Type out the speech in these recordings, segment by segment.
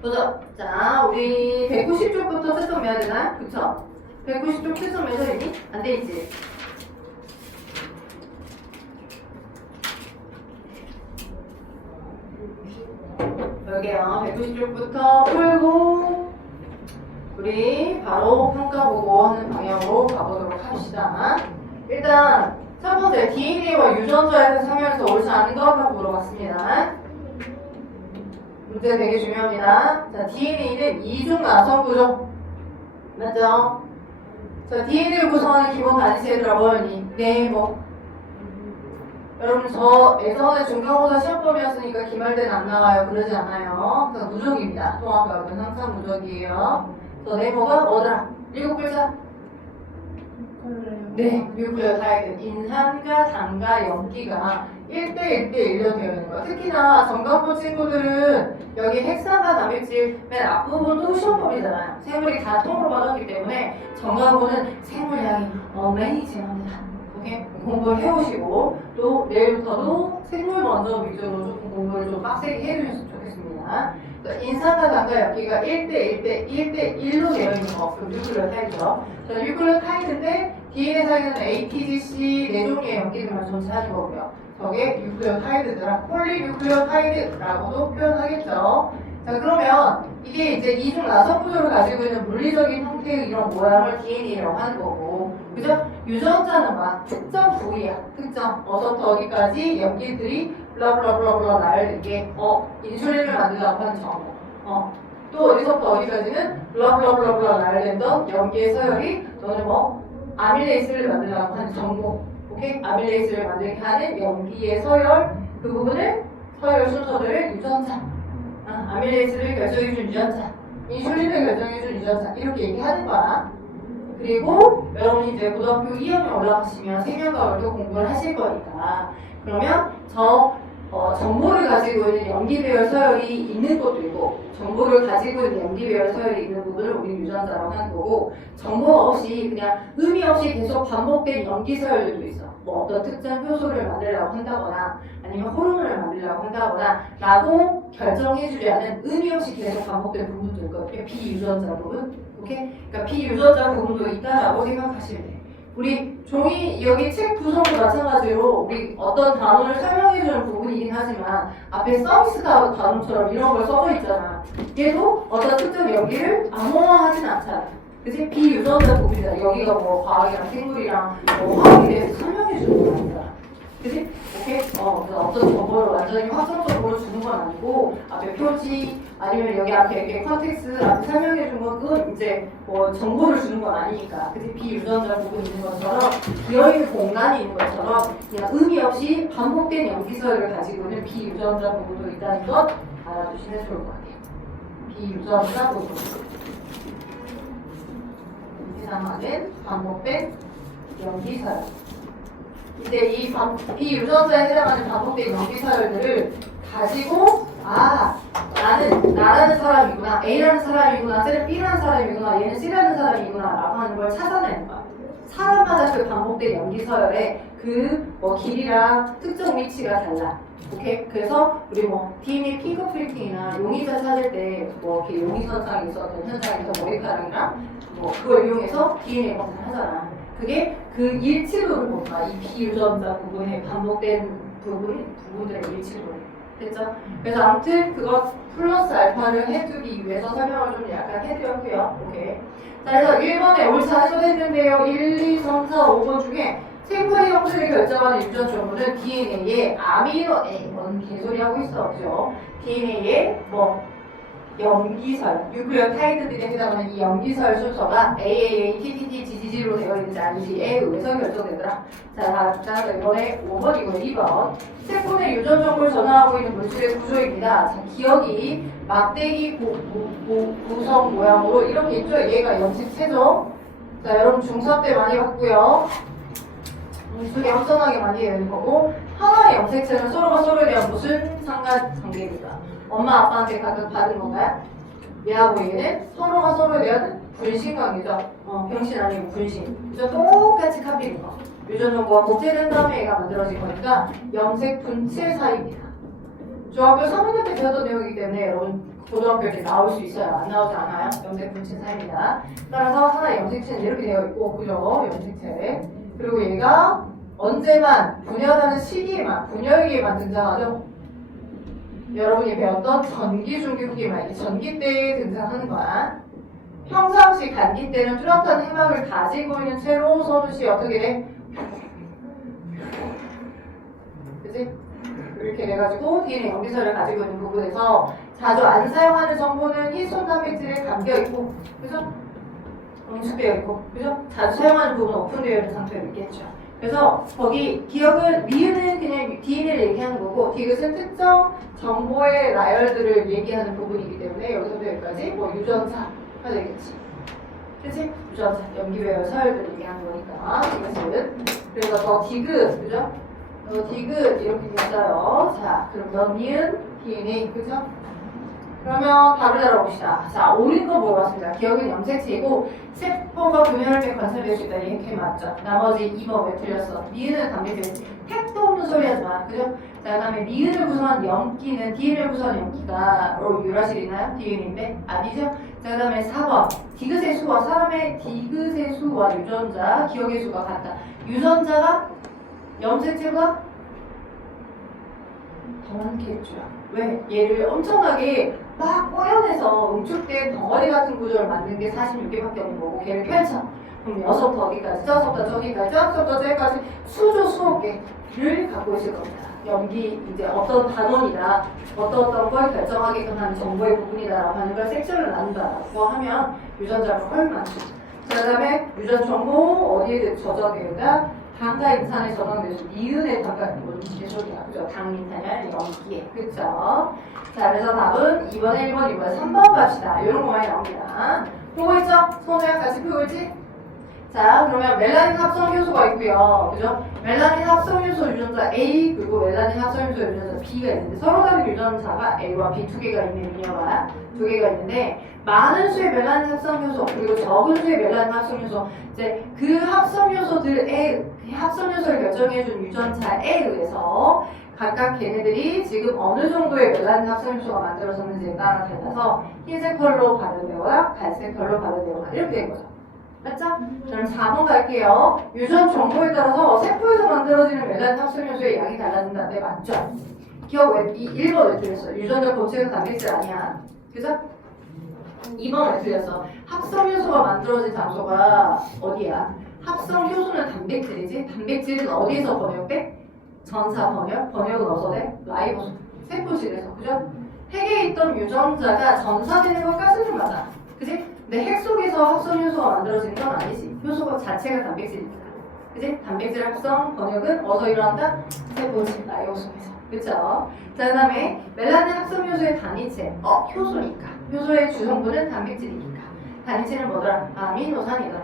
보자. 자, 우리 190쪽부터 채점 해야 되나? 그쵸? 190쪽 채점 해서 이미 안 돼 있지? 여기요. 190쪽부터 풀고 우리 바로 평가 보고 하는 방향으로 가보도록 합시다. 일단 첫 번째 DNA와 유전자에 대해서 설명해서 옳지 않은 것 하고 물어봤습니다. 문제 되게 중요합니다. 자, DNA는 이중 나선구조 맞죠? 자, DNA를 구성하는 기본 단위체들아 뭐였니? 네이버. 여러분 저 예전에 중간고사 시험범이었으니까 기말대는 안 나와요. 그러지 않아요. 자, 무적입니다. 통합학은 항상 무적이에요. 저 네이버가 뭐더라? 7글자? 네, 뉴클레오타이드. 인산과 당과 염기가 1대1로 되어 있는 거야. 특히나 전간부 친구들은 여기 핵산과 단백질 맨 앞부분도 시험법이잖아요. 생물이 다 통으로 받았기 때문에 전간부는 생물량이 어메이징합니다. 오케이? 공부를 해오시고 또 내일부터도 생물 먼저 위주로 조금 공부를 좀 빡세게 해주셨으면 좋겠습니다. 인산과 당과 염기가 1대1로 되어 있는 거, 그 뉴클레오타이드죠. 뉴클레오타이드인데 DNA 사이에는 ATGC 4종류의 염기들만 존재하는 거고요. 저게 뉴클레오타이드들아 폴리뉴클레오타이드라고도 표현하겠죠. 자, 그러면 이게 이제 이중 나선 구조를 가지고 있는 물리적인 형태의 이런 모양을 DNA라고 하는 거고, 그죠? 유전자는 막 특정 부위야. 특정 어서부터 어디까지 염기들이 블라블라블라블라 나를 이게 인슐린을 만들려고 하는 정보. 또 어디서부터 어디까지는 블라블라블라블라 나를 낸던 염기의 서열이 너는 아밀레이스를 만들려고 하는 정보. 오케이? 아밀레이스를 만들게 하는 염기의 서열, 그 부분을 서열 순서들을 유전자. 아밀레이스를 결정해준 유전자, 인슐린을 결정해준 유전자 이렇게 얘기하는 거야. 그리고 여러분이 이제 고등학교 2학년 올라가시면 생명과학을 공부를 하실 거니까 그러면 정보를 가지고 있는 염기배열 서열이 있는 것도 있고 정보를 가지고 있는 염기배열 서열이 있는 부분을 우리 유전자라고 하는 거고 정보 없이 그냥 의미 없이 계속 반복된 염기 서열들도 있어. 어떤 특정 효소를 만들려고 한다거나 아니면 호르몬을 만들려고 한다거나 라고 결정해주려는 의미 없이 계속 반복된 부분도 있거든요. 비유전자 부분. 오케이? 그러니까 비유전자 부분도 있다라고 생각하시면 돼. 우리 종이 여기 책 구성도 마찬가지로 우리 어떤 단어를 설명해주는 부분이긴 하지만 앞에 서비스 단어처럼 이런 걸 써져 있잖아. 얘도 어떤 특정 연기를 암호화하진 않잖아. 그치? 비유전자 부분이잖아. 여기가 과학이랑 생물이랑 화학에 대해서 설명해주는 건 아니잖아. 그치? 오케이? 그래서 어떤 정보를 완전히 확정적으로 주는 건 아니고 앞에 표지 아니면 여기 앞에 이렇게 컨텍스트 앞에 설명해준 건 그건 이제 정보를 주는 건 아니니까. 그치? 비유전자 부분이 있는 것처럼 비어있는 공간이 있는 것처럼 그냥 의미 없이 반복된 염기서열을 가지고 있는 비유전자 부분도 있다는 것 알아두시면 좋을 것 같아요. 비유전자 부분. 이상하는 반복된 염기서열. 이제 이 비유전자에 해당하는 반복된 염기서열들을 가지고 나라는 사람이구나, A라는 사람이구나, 쟤는 B라는 사람이구나, 얘는 C라는 사람이구나 라고 하는 걸 찾아내는 거야. 사람마다 그 반복된 염기서열의 그 길이랑 특정 위치가 달라. 오케이? 그래서 우리 DNA 핑크프린팅이나 용의자 찾을 때 이렇게 용의선상에 있었던 현장에서 머리카락이랑 그걸 이용해서 DNA 검사를 하잖아. 그게 그 일치도를 보는 거야. 이 비유전자 부분에 반복된 부분들의 일치도를. 됐죠? 그래서 아무튼 그거 플러스 알파를 해두기 위해서 설명을 좀 약간 해드렸고요. 오케이. 자, 그래서 1번에 옳지 않은 거 했는데요. 1, 2, 3, 4, 5번 중에 생물의 형태를 결정하는 유전 정보는 DNA의 아미노 뭔 개소리 하고 있어, 그죠? DNA의 염기서열, 뉴클레오타이드들에 해당하는 이 염기서열 순서가 AAA, TTT, GGG로 되어 있는지 아닌지에 의해서 결정되더라. 자, 이번에 5번이고 2번. 세포의 유전 정보를 전환하고 있는 물질의 구조입니다. 자, 기억이 막대기 구성 모양으로 이렇게 있죠? 얘가 염색체죠? 자, 여러분 중3 때 많이 봤고요. 되게 엄청나게 많이 배우는 거고 하나의 염색체는 서로가 서로에 대한 무슨 상관관계입니까? 엄마 아빠한테 각각 받은 건가요? 얘하고 얘는 서로가 서로에 대한 분신관계죠. 병신 아니고 분신. 그죠? 똑같이 카피는 거. 유전 정보가 복제된 다음에 얘가 만들어진 거니까 염색 분칠 사이입니다. 중학교 3학년 때 배웠던 내용이기 때문에 여러분 고등학교 때 나올 수 있어요? 안 나오지 않아요? 염색 분체 사입니다. 따라서 하나의 염색체는 이렇게 되어 있고, 그죠? 염색체. 그리고 얘가 언제만, 분열하는 시기에만, 분열기에만 등장하죠? 여러분이 배웠던 전기, 중기, 후기만, 이 전기 때에 등장하는 거야. 평상시 간기 때는 뚜렷한 해막을 가지고 있는 채로 선우씨 어떻게 돼? 그치? 이렇게 돼가지고 DNA 염기서를 가지고 있는 부분에서 자주 안 사용하는 정보는 히스톤 단백질에 감겨있고, 그죠? 응축되어 있고, 그죠? 자주 사용하는 부분은 오픈되어 있는 상태로 있겠죠. 그래서 거기 기억은, 미은은 그냥 DNA를 얘기하는 거고, 디귿은 특정 정보의 나열들을 얘기하는 부분이기 때문에 여기서부터 여기까지 뭐 유전자가 되겠지. 그치? 유전자, 염기배열 서열들을 얘기하는 거니까, 디귿은. 그래서 더 디귿, 그죠? 디귿 이렇게 됐어요. 자, 그럼 너 미은 DNA, 그죠? 그러면 답을 알아봅시다. 자, 옳은 거 물어봤습니다. 기억은 염색체이고 세포가 분열할 때 관찰될 수 있다. 이렇게 맞죠? 나머지 2번 왜 틀렸어? 미은은 단백질. 택도 없는 소리 하지 마. 그죠? 자, 그 다음에 미은을 구성한 염기는 DNA를 구성한 염기가 유라실이나요? DNA인데? 아니죠? 자, 그 다음에 4번. 디귿의 수와 사람의 디귿의 수와 유전자, 기억의 수가 같다. 유전자가 염색체보다 더 많겠죠. 왜? 얘를 엄청나게 막 꼬여내서 응축된 덩어리 같은 구조를 만든 게 46개밖에 없는 거고, 걔를 펼쳐. 그럼 6부터 어디까지, 저서부터 저기까지, 저서부터 저기까지 수조 수억 개를 갖고 있을 겁니다. 염기, 이제 어떤 단원이다, 어떤 걸 결정하게끔 하는 정보의 부분이다라고 하는 걸 섹션을 나눈다라고 하면 유전자가 훨씬 많죠. 그 다음에 유전 정보 어디에 저장되는가? 당과 인산에 저장돼서 미은에 가까운 건 제소리야. 그죠? 당, 인산이 염기에. 그쵸? 자, 그래서 답은 2번, 1번, 2번, 3번 갑시다. 이런 거 많이 나옵니다. 보고 있죠? 손에 같이 펴고 있지? 자, 그러면 멜라닌 합성 효소가 있고요. 그죠? 멜라닌 합성 효소 유전자 A, 그리고 멜라닌 합성 효소 유전자 B가 있는데 서로 다른 유전자가 A와 B 두 개가 있는 미녀가 두 개가 있는데, 많은 수의 멜라닌 합성 효소 그리고 적은 수의 멜라닌 합성 효소, 이제 그 합성 요소들의 합성 요소를 결정해준 유전자에 의해서 각각 걔네들이 지금 어느 정도의 멜라닌 합성 요소가 만들어졌는지에 따라 달라서 흰색 컬러로 발현되거나 갈색 컬러로 발현되거나 이렇게 된 거죠. 맞죠? 그럼 4번 갈게요. 유전 정보에 따라서 세포에서 만들어지는 멜라닌 합성 요소의 양이 달라진다는데 맞죠? 기억 왜 1번 왜 틀렸어? 유전자 본체가 단백질 아니야. 그죠? 2번 왜 틀렸어? 합성 요소가 만들어진 장소가 어디야? 합성 효소는 단백질이지? 단백질은 어디에서 번역돼? 전사 번역은 어디서 돼? 라이보솜, 세포실에서, 그죠? 핵에 있던 유전자가 전사되는 것까지는 맞아. 그지? 근데 핵 속에서 합성 효소가 만들어지는 건 아니지. 효소가 자체가 단백질이니까. 그지? 단백질 합성 번역은 어디서 일어난다? 세포실, 라이보솜에서. 그쵸? 자, 그 다음에 멜라닌 합성 효소의 단위체. 효소니까. 효소의 주성분은 단백질이니까. 단위체는 뭐더라? 아미노산이더라.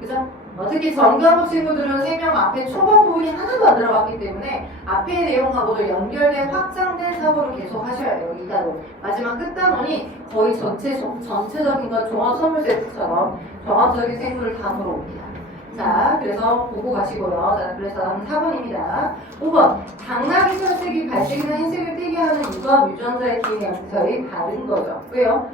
그죠? 특히 전과부 친구들은 생명 앞에 초반 부분이 하나도 안 들어갔기 때문에 앞의 내용하고도 연결된 확장된 사고를 계속 하셔야 돼요. 이 단원. 마지막 끝단원이 거의 전체적인 건 종합선물 세트처럼 종합적인 생물을 다 물어옵니다. 자, 그래서 보고 가시고요. 자, 그래서 다음 4번입니다. 5번. 당나귀 혈색이 갈색이나 흰색을 띠게 하는 유전, 유전자의 DNA 양설이 다른 거죠. 왜요?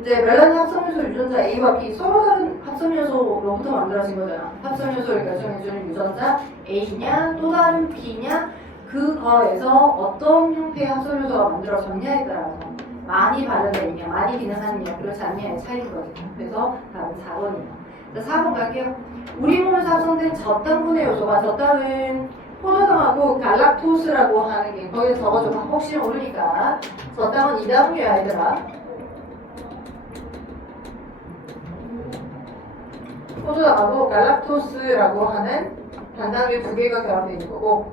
이제 멜라닌 합성요소 유전자 A와 B 서로 다른 합성요소로부터 만들어진 거잖아. 합성요소를 결정해주는 유전자 A냐 또 다른 B냐, 그거에서 어떤 형태의 합성요소가 만들어졌냐에 따라서 많이 발현되어 있냐, 많이 기능하느냐, 그렇지 않냐의 차이인 거죠. 그래서 다음 4번이에요. 자, 4번 갈게요. 우리 몸에서 합성된 저당분해 요소가, 저당은 포도당하고 갈락토스라고 하는 게 거기에 적어줘. 혹시 모르니까. 저당은 이당류야 얘들아. 포도당하고 갈락토스라고 하는 단당류 두 개가 결합되어 있는 거고,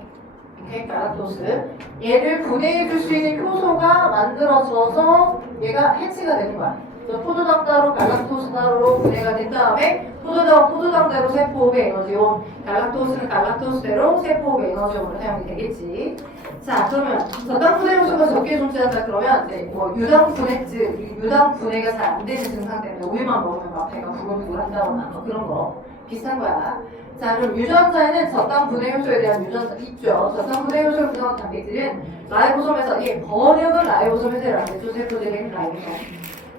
이렇게 갈락토스. 얘를 분해해줄 수 있는 효소가 만들어져서 얘가 해치가 되는 거야. 그래서 포도당 따로 갈락토스 따로 분해가 된 다음에 포도당대로 세포호흡의 에너지온, 갈락토스는 갈락토스대로 세포호흡의 에너지온으로 사용이 되겠지. 자, 그러면 저당 분해 요소가 적게 존재한다 그러면 이제 뭐 유당 분해가 잘 안 되는 증상 때문에 우유만 먹으면 막 배가 부글부글 한다거나 뭐 그런 거 비슷한 거야. 자, 그럼 유전자에는 저당 분해 효소에 대한 유전자 있죠. 저당 분해 효소를 구성한 단백질은 라이보솜에서, 이 번역은 라이보솜에서 일어나죠. 세포들의 라이보솜.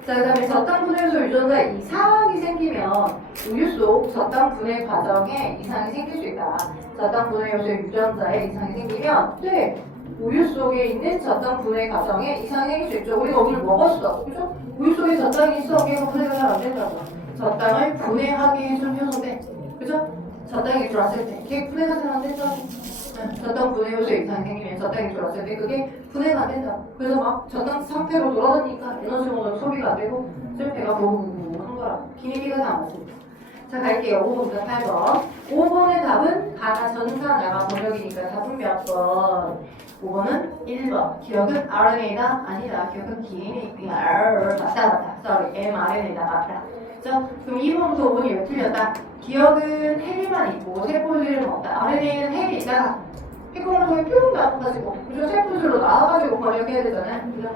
자, 그 다음에 저당 분해 효소 유전자에 이상이 생기면 우유 속 저당 분해 과정에 이상이 생길 수 있다. 저당 분해 효소 유전자에 이상이 생기면, 네, 우유 속에 있는 저당 분해 과정에 이상이 생길 수 있죠. 우리가 오늘 먹었어. 그죠? 우유 속에 저당이 있어. 걔가 분해가 잘 안 된다고. 저당을 분해하게 해준 효소인데, 그죠? 저당이 들어왔을 때, 걔 분해가 잘 안 된다고. 저당 분해 효소에 이상이 생기면 저당이 들어왔을 때 그게 분해가 안 된다. 그래서 막 저당 상태로 돌아다니니까 에너지 모노 소비가 안 되고, 좀 배가 부르고 한 거라. 기니비가 다 안 맞습니다. 자, 갈게요. 5번부터 8번. 5번의 답은 가나 전사 나가 번역이니까 답은 몇 번? 5번은 1번. 기억은 RNA다? 아니다. 기억은 DNA. 맞다. sorry. mRNA다. 맞다. 자, 그럼 2번부터 5번이 왜 틀렸다? 기억은 헬만 있고 세포질은 없다. RNA는 헬이 있다. 헬을 통해 뿅 나와가지고, 그죠? 세포질로 나와가지고 번역해야 되잖아요. 그죠?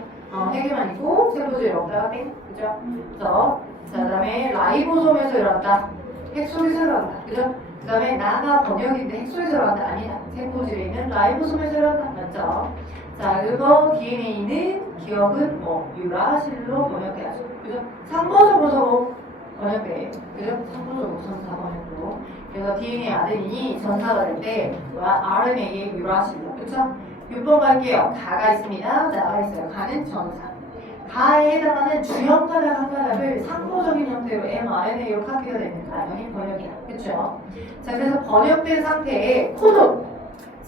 헬만 있고 세포질이 없다. 땡. 그죠? 그래서 자, 그 다음에 라이보솜에서 일어났다. 핵소에서 일어난다. 그죠? 그 다음에 나가 번역인데 핵소에서 일어난다. 아니다. 세포질에 있는 라이보솜에서 일어난다. 맞죠? 자, 그리고 DNA는 기억은 뭐 유라실로 번역해야죠. 그죠? 3번으로 번역돼. 그죠? 3번으로 전사 번역으로. 그래서 DNA 아데닌이 전사가 될 때 RNA의 유라실로. 그쵸? 6번 갈게요. 가가 있습니다. 나가 있어요. 가는 전사. 가에 해당하는 주형 가닥 한 가닥을 상호적인 형태로 mRNA로 카피가 되는 당연히 번역이다. 그쵸? 자, 그래서 번역된 상태에 코돈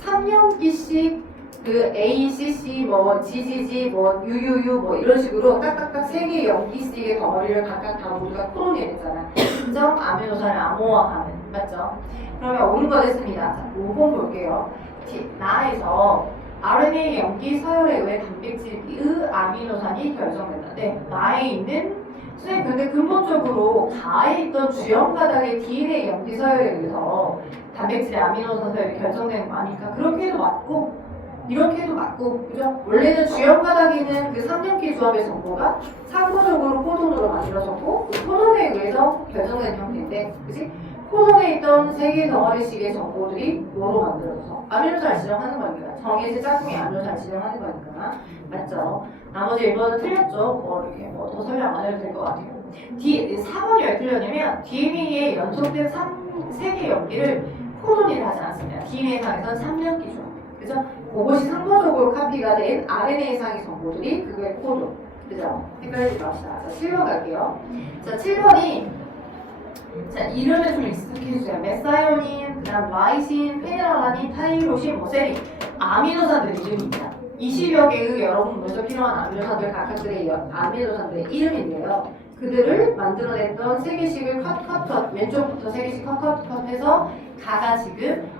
3년기씩 그 ACC, 뭐 GGG, 뭐 UUU 뭐 이런 식으로 딱딱딱 3개의 연기씩의 덩어리를 각각 다 모두가 코돈이 됐잖아. 인정 아미노산을 암호화하는. 맞죠? 그러면 옳은 거 됐습니다. 자, 5번 볼게요. 나에서 RNA 연기 서열에 의해 단백질의 아미노산이 결정된다. 네, 나에 있는 선생님, 근데 근본적으로 가에 있던 주형 가닥의 DNA 연기 서열에 의해서 단백질의 아미노산 서열이 결정되는 거 아니까 그렇게 해도 맞고 이렇게 해도 맞고, 그죠? 원래는 주형 가닥에 있는 그 3년기 조합의 정보가 상호적으로 코돈으로 만들어졌고 그 코돈에 의해서 결정된 형태인데, 그지? 코돈에 있던 3개 덩어리씩의 정보들이 뭐로 만들어져서 아미노산을 지정하는 거니까, 정해진 짝꿍이 아미노산을 지정하는 거니까. 맞죠? 나머지 1번은 틀렸죠? 뭐 이렇게 뭐 더 설명 안 해도 될 것 같아요. 4번이 왜 틀렸냐면 DNA의 연속된 3개 연기를 코돈이 하지 않습니다. DNA상에선 3년기 조합. 그죠? 그것이 상호적으로 카피가 된 RNA상의 정보들이 그게 코돈. 그죠? 헷갈리지 맙시다. 자, 7번 갈게요. 자, 7번이 자, 이름을 좀 익숙해주세요. 메사이오닌, 그 다음 라이신, 페니랄라닌, 타이로신, 뭐 세린. 아미노산들 이름입니다. 20여 개의 여러분 먼저 필요한 아미노산들 각각들의 아미노산들의 이름인데요. 그들을 만들어냈던 3개씩을 컷 왼쪽부터 3개씩 컷해서 가가 지금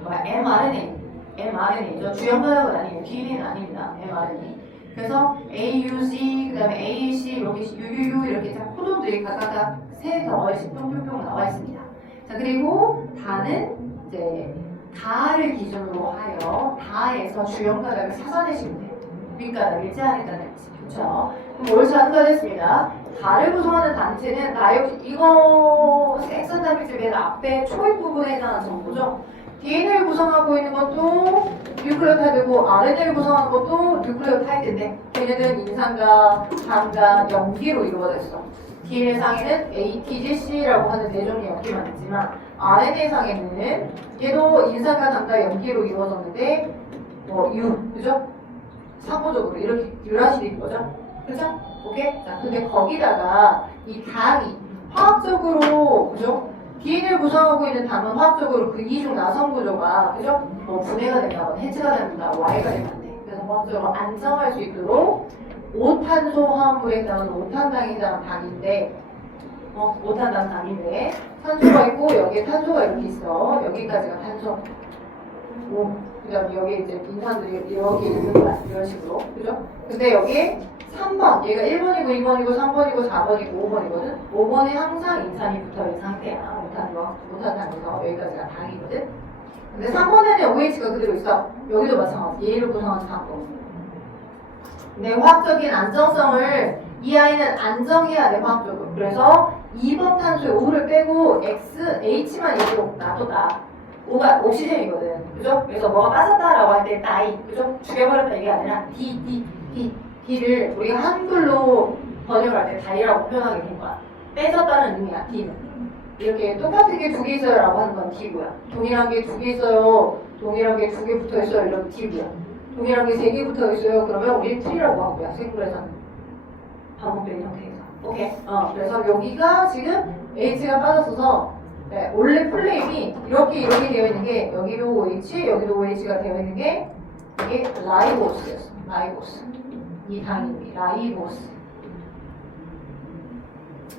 mRNA죠. 주형 가닥은 아니에요. DNA는 아닙니다. mRNA. 그래서 AUG, 그 다음에 AAC, 이렇게 UUU 이렇게 코돈들이 각각 세 덩어리씩 뿅뿅뿅 나와 있습니다. 자, 그리고 다는 이제 다를 기준으로 하여 다에서 주형 가닥을 찾아내시면 돼요. 윗가닥일지 아랫가닥일지. 그렇죠? 그럼 옳지 않은 거 됐습니다. 다를 구성하는 단체는 다 역시 이거 색선 단백질 맨 앞에 초입 부분에 해당하는 정보죠. DNA를 구성하고 있는 것도 뉴클레오타이드고 RNA를 구성하는 것도 뉴클레오타이드인데 걔네들은 인산과 당과 염기로 이루어져 있어. DNA상에는 ATGC라고 하는 네 종류의 염기만 있지만 RNA상에는 얘도 인산과 당과 염기로 이루어졌는데 뭐 그죠? 상호적으로 이렇게 유라실인 거죠. 그죠? 오케이? 자, 근데 거기다가 이 당이 화학적으로 그죠? DNA를 구성하고 있는 당은 화학적으로 그 이중 나성 구조가 그죠? 뭐 분해가 된다거나 해체가 된다, Y가 되면 안 돼. 그래서 화학적으로 안정할 수 있도록 5탄소 화합물에 해당하는 5탄당에 해당하는 당인데 5탄당 당인데 탄소가 있고 여기에 탄소가 이렇게 있어. 여기까지가 탄소. 그 다음에 여기 이제 인산들이 여기 있는 거야. 이런 식으로. 그죠? 근데 여기에 3번, 얘가 1번이고 2번이고 3번이고 4번이고 5번이거든? 5번에 항상 인산이 붙어있는 상태야. 5탄당에서 여기까지가 당이거든? 근데 3번에는 OH가 그대로 있어. 여기도 마찬가지. 얘를 구성하는 당도. 근데 화학적인 안정성을 이 아이는 안정해야 돼, 화학적으로. 그래서 2번 탄소에 O를 빼고 X, H만 얘기로 놔뒀다. O가 옥시젠이거든. 그죠? 그래서 뭐가 빠졌다라고 할 때 다이. 그죠? 죽여버렸다 이게 아니라 D를 우리가 한글로 번역할 때 다이라고 표현하게 된 거야. 빼졌다는 의미야, D는. 이렇게 똑같은 게 두 개 있어요 라고 하는 건 D고요. 동일한 게 두 개 있어요. 동일한 게 두 개 붙어 있어요. 이러면 D고요. 동일한 게 세 개 붙어 있어요. 그러면 우리 T라고 하고요. 생물에서는. 반복된 형태에서. 오케이. 그래서 여기가 지금 H가 빠졌어서 네, 원래 플레임이 이렇게 되어 있는 게 여기도 OH, 여기도 OH가 되어 있는 게 이게 라이보스였어. 라이보스. 이 당이 라이보스.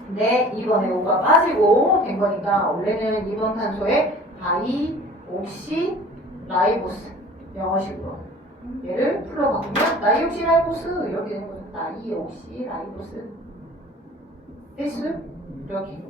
근데 이번에 O가 빠지고 된 거니까 원래는 2번 탄소에 다이, 옥시, 라이보스 영어식으로 얘를 풀로 바꾸면 다이옥시 라이보스 이렇게 되는 거죠. 다이옥시 라이보스 필수 이렇게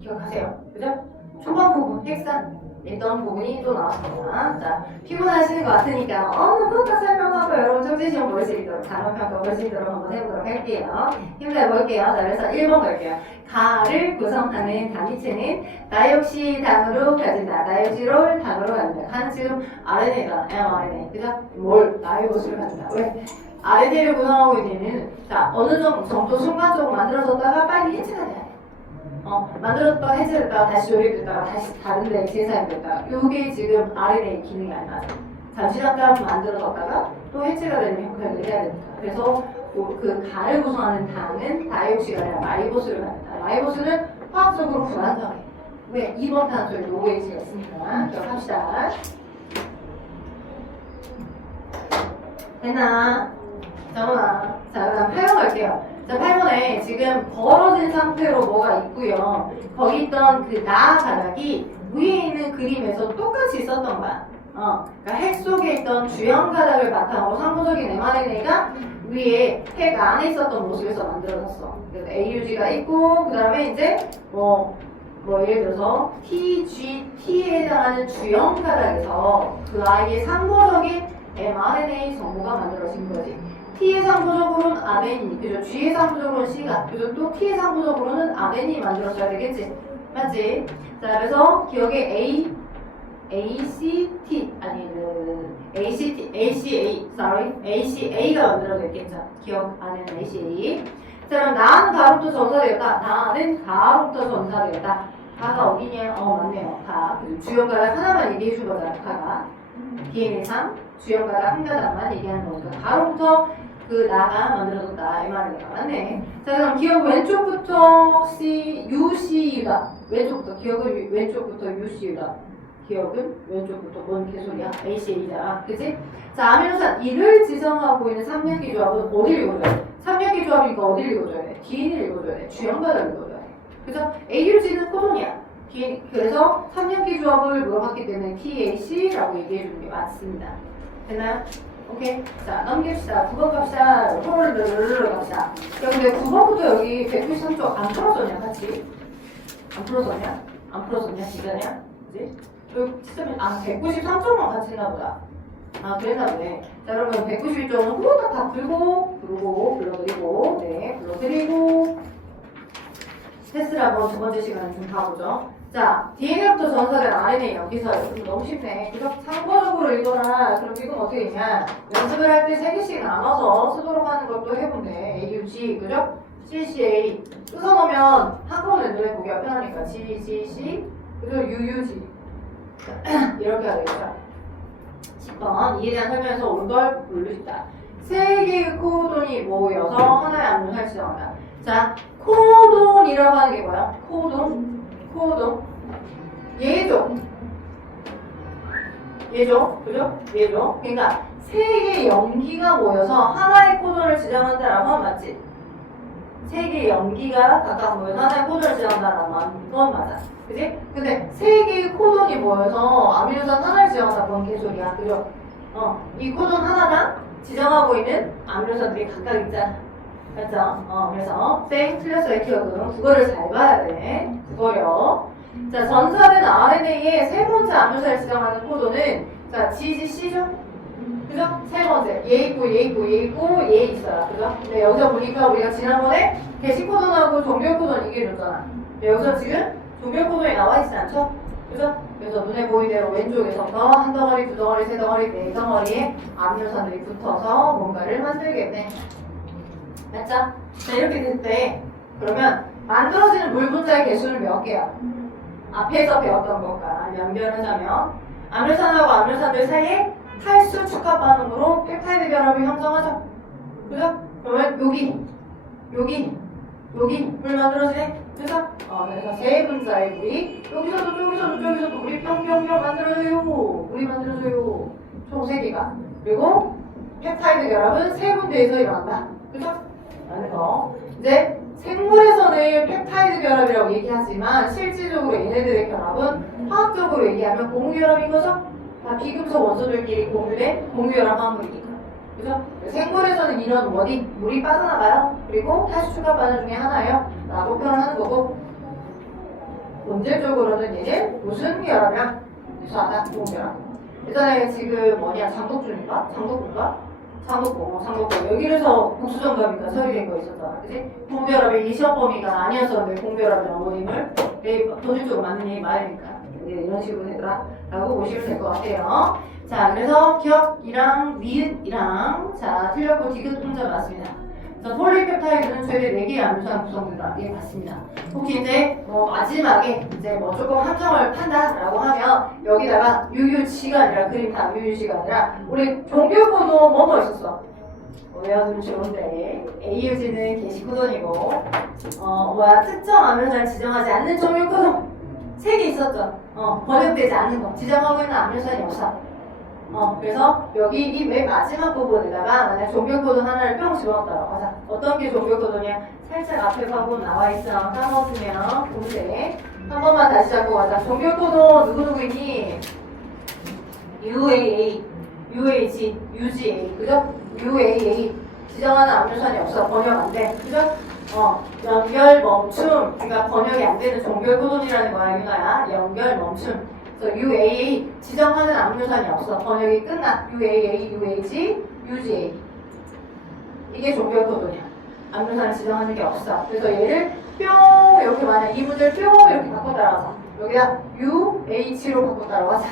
기억하세요. 그죠? 초반 부분 핵산 있던 부분이 또 나왔습니다. 자, 피곤하시는 것 같으니까 딱 설명하고 여러분 청지시험 볼 수 있도록 단어평가 볼 수 있도록 한번 해보도록 할게요. 힘내볼게요. 자, 그래서 1번 갈게요. 가를 구성하는 단위체는 다이옥시당으로 가진다. 다이옥시를 당으로 가진다. 간 지금 RNA잖아. mRNA. 그죠? 뭘 라이보스를 가진다. 왜? RNA를 구성하고 있는 자, 어느 정도 순간적으로 만들어졌다가 빨리 해체가 돼야 돼. 만들었다가 해체됐다가 다시 조립됐다가 다시 다른데 재사용됐다가 요게 지금 RNA 기능이 안 나죠. 잠시 잠깐 만들어졌다가 또 해체가 되는 형태를 해야 됩니다. 그래서 그 가를 구성하는 당은 다이옥시가 아니라 라이보스를 갖는다. 라이보스는 화학적으로 불안정해. 왜? 2번 탄소에 OH가 있으니까. 기억합시다. 됐나? 잠깐만. 자, 그다음 8번 갈게요. 자, 8번에 지금 벌어진 상태로 뭐가 있고요. 거기 있던 그 나 가닥이 위에 있는 그림에서 똑같이 있었던 거야. 그러니까 핵 속에 있던 주형 가닥을 바탕으로 상부적인 mRNA가 위에 핵 안에 있었던 모습에서 만들어졌어. 그래서 AUG가 있고, 그 다음에 이제 뭐 예를 들어서 TGT에 해당하는 주형 가닥에서 그 아이의 상부적인 mRNA 정보가 만들어진 거지. T의 상부적으로는 아덴이, 그죠? G의 상부적으로는 C가, 그죠? 또 T의 상부적으로는 아덴이 만들어져야 되겠지? 맞지? 자, 그래서 기억에 ACA가 만들어져 있겠죠? 기억 안에는 ACA. 자, 그럼 나는 가로부터 전사되었다. 나는 가로부터 전사되었다. 가가 어디냐? 맞네요. 가. 주요 가락 하나만 얘기해 준 거잖아, 가가. DNA상 주요 가락 한 가닥만 얘기하는 거니까. 가로부터 그 나가 만들어졌다. mRNA가 맞네. 자, 그럼 기억 왼쪽부터 UCU다. 왼쪽부터, 기억은 왼쪽부터 UCU다. 기억은 왼쪽부터 뭔 개소리야? ACA잖아. 그치? 자, 아미노산 1을 지정하고 있는 3년기 조합은 어디를 읽어줘야 돼? 3년기 조합이니까 어디를 읽어줘야 돼? DNA를 읽어줘야 돼. 주형가를 읽어줘야 돼. 그죠? AUG는 코돈이야. 그래서 3년기 조합을 물어봤기 때문에 TAC라고 얘기해주는 게 맞습니다. 됐나요? 오케이. 자, 넘깁시다. 9번 갑시다. 홀을 갑시다. 야, 근데 9번부터 여기 193쪽 안 풀어졌냐, 같이? 안 풀어졌냐? 안 풀어졌냐? 진짜냐? 그지? 여기 시점이, 193쪽만 같이 했나 보다. 그랬나 보네. 자, 그러면 191쪽은 후딱 다 풀고, 불러드리고, 네, 불러드리고. 테스트를 한번 두 번째 시간에 좀 봐보죠. 자, DNA부터 전사된 RNA 여기서 너무 쉽네. 그래서 참고적으로 읽어라. 그럼 이건 어떻게 되냐? 연습을 할 때 3개씩 나눠서 쓰도록 하는 것도 해본대. AUG, 그죠? CCA. 써놓으면 한꺼번에 눈에 보기가 편하니까. GGC, 그리고 UUG. 이렇게 하겠죠. 10번. 이에 대한 설명에서 온 걸 고르시다. 3개의 코돈이 모여서 하나의 암노산을 지정한다. 자, 코돈이라고 하는 게 뭐야? 코돈. 얘죠. 그죠? 얘죠. 그러니까 세 개의 염기가 모여서 하나의 코돈을 지정한다라고 하면 맞지? 세 개의 염기가 각각 모여서 하나의 코돈을 지정한다라고 하는 건 맞아. 그지? 근데 세 개의 코돈이 모여서 아미노산 하나를 지정한다고 하는 개소리야. 그죠? 이 코돈 하나당 지정하고 있는 아미노산들이 각각 있잖아. 맞죠? 그래서 땡 틀렸어요. 기억은 국어를 잘 봐야 돼. 국어요. 자, 전사된 RNA의 세 번째 암노산을 지정하는 코돈은 자, GGC죠? 그죠? 세 번째, 얘 있고, 얘 있고, 얘 있고, 얘 있어요. 그죠? 근데 여기서 보니까 우리가 지난번에 게시코돈하고 종결코돈 얘기해줬잖아. 근데 여기서 지금 종결코돈이 나와 있지 않죠? 그죠? 그래서 눈에 보이는 대로 왼쪽에서부터 한 덩어리, 두 덩어리, 세 덩어리, 네 덩어리의 암ino산들이 붙어서 뭔가를 만들겠네. 맞죠? 자, 이렇게 될 때, 그러면 만들어지는 물 분자의 개수는 몇 개야? 앞에서 배웠던 것과 연결하자면, 아밀산하고 아밀산들 사이에 탈수 축합 반응으로 펩타이드 결합을 형성하죠. 그죠? 그러면 여기 물 만들어지네. 그죠? 그래서 세 분자의 물이 저기서도 물이 뿅뿅뿅 만들어져요. 물이 만들어져요. 총 3개가. 그리고 펩타이드 결합은 세 군데에서 일어난다. 그죠? 그래서 이제 생물에서는 펩타이드 결합이라고 얘기하지만 실질적으로 얘네들의 결합은 화학적으로 얘기하면 공유결합인 거죠? 다 비금속 원소들끼리 공유된 공유결합 화합물이니까. 그죠? 생물에서는 이런 물이 빠져나가요. 그리고 탈수 축합 반응 중에 하나예요. 라고 표현하는 거고, 본질적으로는 얘는 무슨 결합이야? 유사하다, 공결합. 예전에 지금 장독준인가? 장독고. 여기에서 복수정답이니까 처리된 거 있었잖아. 그지? 공결합의 이 시험 범위가 아니었었는데, 공결합의 어머님을 본질적으로 맞는 얘기 말이니까. 이런 식으로 되더라. 라고 보시면 될 것 같아요. 자, 그래서 기억이랑 니은이랑, 자, 틀렸고 디귿 동자 맞습니다. 자, 폴리펩타이드는 최대 4개의 암ino산 구성된다. 예, 맞습니다. 혹시 이제 마지막에 이제 조금 함정을 판다라고 하면 여기다가 유유치가 아니라 그림상 유유치가 아니라 우리 종교코도 뭐뭐 있었어? 외워두면 좋은데 AUG는 게시코돈이고 특정 암ino산을 지정하지 않는 종교코돈 3개 있었죠. 번역되지 않는 거 지정하고 있는 암ino산이 없어. 그래서 여기 이 맨 마지막 부분에다가 만약 종결코돈 하나를 뿅 집어넣었다고 하자. 어떤 게 종결코돈이야? 살짝 앞에 하고 나와 있어. 까먹으면 공세. 한 번만 다시 잡고 가자. 종결코돈 누구누구이니? UAA, UAG, UGA. 그죠? UAA. 지정하는 암ino산이 없어. 번역 안 돼. 그죠? 연결 멈춤. 그러니까 번역이 안 되는 종결코돈이라는 거야, 유나야. 연결 멈춤. 그래서 UAA 지정하는 암ino산이 없어. 번역이 끝나. UAA, UAG, UGA. 이게 종결코돈이야. 암ino산을 지정하는 게 없어. 그래서 얘를 뿅 이렇게 만약 이 문제를 뿅 이렇게 바꿔 따라가자. 여기다 UH로 바꿔 따라가자.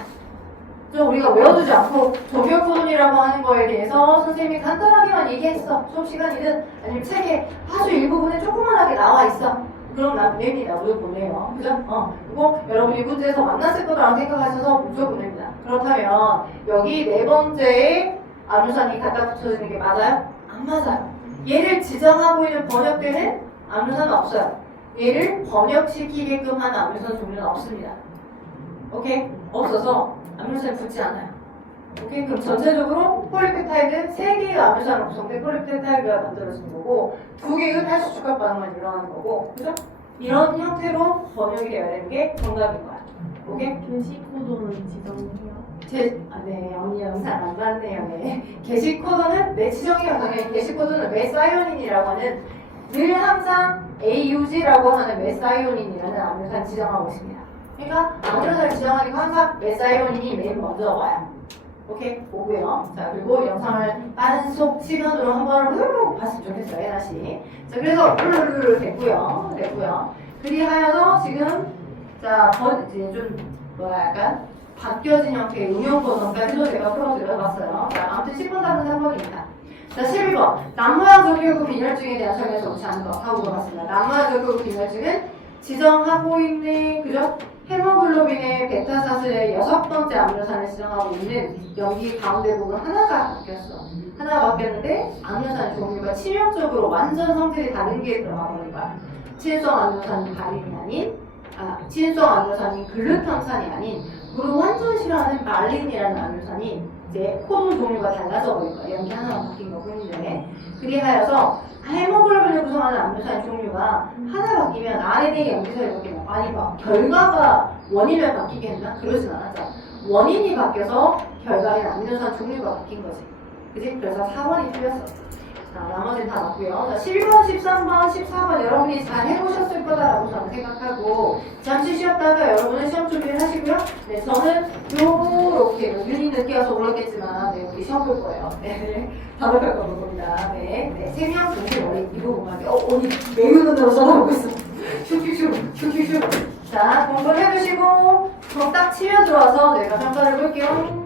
좀 우리가 외워두지 않고 종결코돈이라고 하는 거에 대해서 선생님이 간단하게만 얘기했어. 수업 시간이든 아니면 책에 아주 일부분에 조그만하게 나와 있어. 그럼 난 냅니다. 무조건 보내요. 그죠? 그리고 여러분이 문제에서 만났을 거라고 생각하셔서 무조건 냅니다. 그렇다면 여기 4번째에 암ino산이 갖다 붙여지는 게 맞아요? 안 맞아요. 얘를 지정하고 있는 번역되는 암ino산은 없어요. 얘를 번역시키게끔 하는 암ino산 종류는 없습니다. 오케이? 없어서 암ino산이 붙지 않아요. 오케이? 그럼 전체적으로 폴리펩타이드 3개의 암ino산으로 구성된 폴리펩타이드가 만들어지는 거고 2개의 탈수 축합 반응만 일어나는 거고, 그죠? 이런 형태로 번역이 되어야 되는 게 정답인 거야. 오케이? 게시코돈은 지정해요? 네, 언니 영상 안 봤네요. 네. 게시코돈은 지정해요. 당연히 게시코돈은 메사이오닌이라고 하는 늘 항상 AUG라고 하는 메사이오닌이라는 암ino산 지정하고 있습니다. 그러니까 암ino산을 지정하니까 항상 메사이오닌이 맨 먼저 와요. 오케이? 보고요. 자, 그리고 영상을 빠른 시간으로 한번 후루룩 봤으면 좋겠어요. 다시. 자, 그래서 후루룩 됐고요. 그리하여서 지금 이제 좀 약간 바뀌어진 형태의 응용버전까지도 제가 풀어드려봤어요. 자, 아무튼 10번 답은 3번입니다. 자, 12번. 남모양 적혈구 빈혈증에 대한 설명 좋지 않은 거 하고 들어봤습니다. 남모양 적혈구 빈혈증은 지정하고 있는, 그죠? 헤모글로빈의 베타사슬의 6번째 아미노산을 지정하고 있는 여기 가운데 부분 하나가 바뀌었어. 하나가 바뀌었는데 아미노산 종류가 치명적으로 완전 성질이 다른 게 들어가 버린 거야. 친성 아미노산 발인이 아닌, 친성 아미노산인 글루탐산이 아닌, 우리가 완전 싫어하는 말린이라는 아미노산이 이제 코돈 종류가 달라져 버린 거야. 여기 하나가 바뀐 거 뿐인데. 그리하여서 헤모글로빈을 구성하는 암ino산 종류가 하나 바뀌면 RNA 염기서 이렇게 많이 결과가 원인을 바뀌겠나? 그러진 않았죠. 원인이 바뀌어서 결과인 암ino산 종류가 바뀐 거지. 그지? 그래서 4번이 틀렸어. 자, 나머지는 다 맞고요. 자, 12번, 13번, 14번 여러분이 잘 해보셨을 거다라고 저는 생각하고 잠시 쉬었다가 여러분은 시험 준비를 하시고요. 네, 저는 요렇게 윤이 늦게 와서 올랐겠지만 네, 우리 시험 볼 거예요. 네, 단독할 거볼 겁니다. 네, 네, 3명 동시에 머리 이 부분만 언니 매우 눈으로 쳐다보고 있어. 슉슉슉. 자, 공부를 해두시고 딱 치며 들어와서 내가 평가를 볼게요.